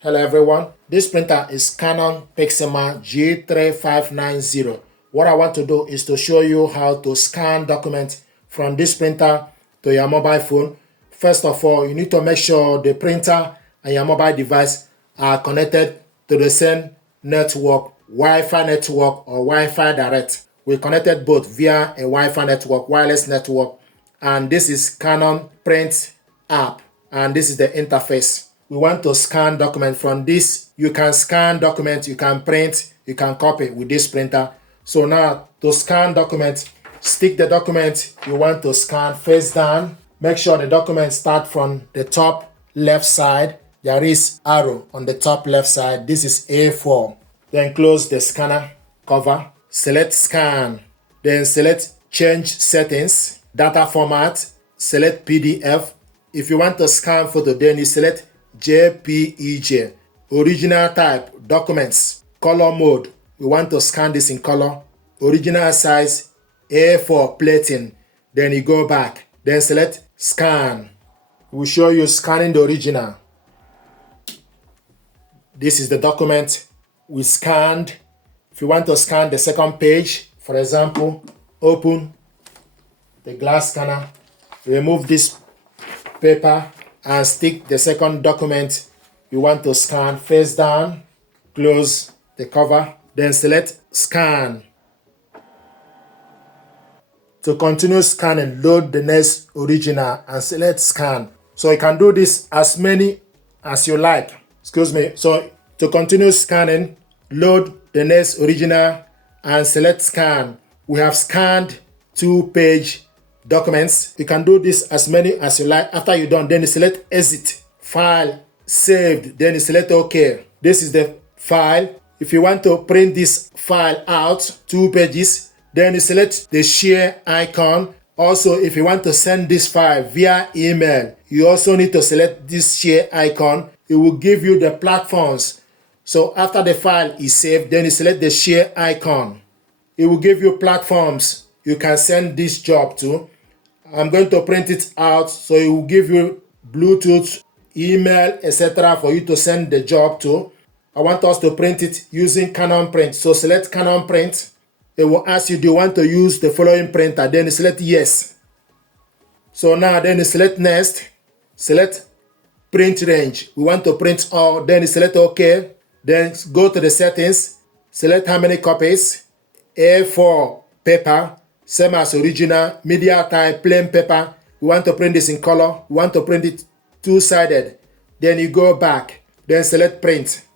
Hello everyone, this printer is Canon PIXMA G3590. What I want to do is to show you how to scan documents from this printer to your mobile phone. First of all, you need to make sure the printer and your mobile device are connected to the same network, Wi-Fi network or Wi-Fi direct. We connected both via a Wi-Fi network, wireless network, and this is Canon PRINT app, and this is the interface. We want to scan document from this. You can scan documents, you can print, you can copy with this printer. So now to scan document, stick the document you want to scan face down. Make sure the document start from the top left side. There is arrow on the top left side. This is A4. Then close the scanner cover. Select scan. Then select change settings, data format, select PDF. If you want to scan photo, then you select JPEG, original type, documents, color mode. We want to scan this in color, original size, A4 plating. Then you go back, then select scan. We'll show you scanning the original. This is the document we scanned. If you want to scan the second page, for example, open the glass scanner, remove this paper and stick the second document you want to scan face down, close the cover, then select scan. To continue scanning, load the next original and select scan. So you can do this as many as you like. So to continue scanning, load the next original and select scan. We have scanned 2-page documents. You can do this as many as you like. After you're done, then you select exit, file, saved, then you select OK. This is the file. If you want to print this file out, 2 pages, then you select the share icon. Also, if you want to send this file via email, you also need to select this share icon. It will give you the platforms. So after the file is saved, then you select the share icon. It will give you platforms you can send this job to. I'm going to print it out, so it will give you Bluetooth, email, etc. for you to send the job to. I want us to print it using Canon Print. So select Canon Print. It will ask you, do you want to use the following printer? Then you select yes. So now then you select next. Select print range. We want to print all. Then you select OK. Then go to the settings. Select how many copies. A4 paper. Same as original, media type, plain paper. We want to print this in color. We want to print it 2-sided. Then you go back. Then select print.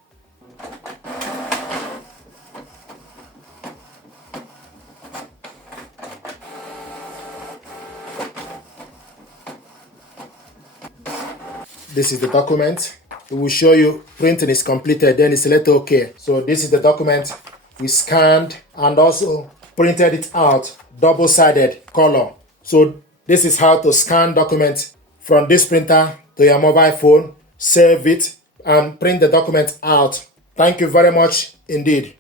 This is the document. It will show you printing is completed. Then you select OK. So this is the document we scanned and also printed it out, double-sided color. So this is how to scan documents from this printer to your mobile phone, save it, and print the document out. Thank you very much indeed.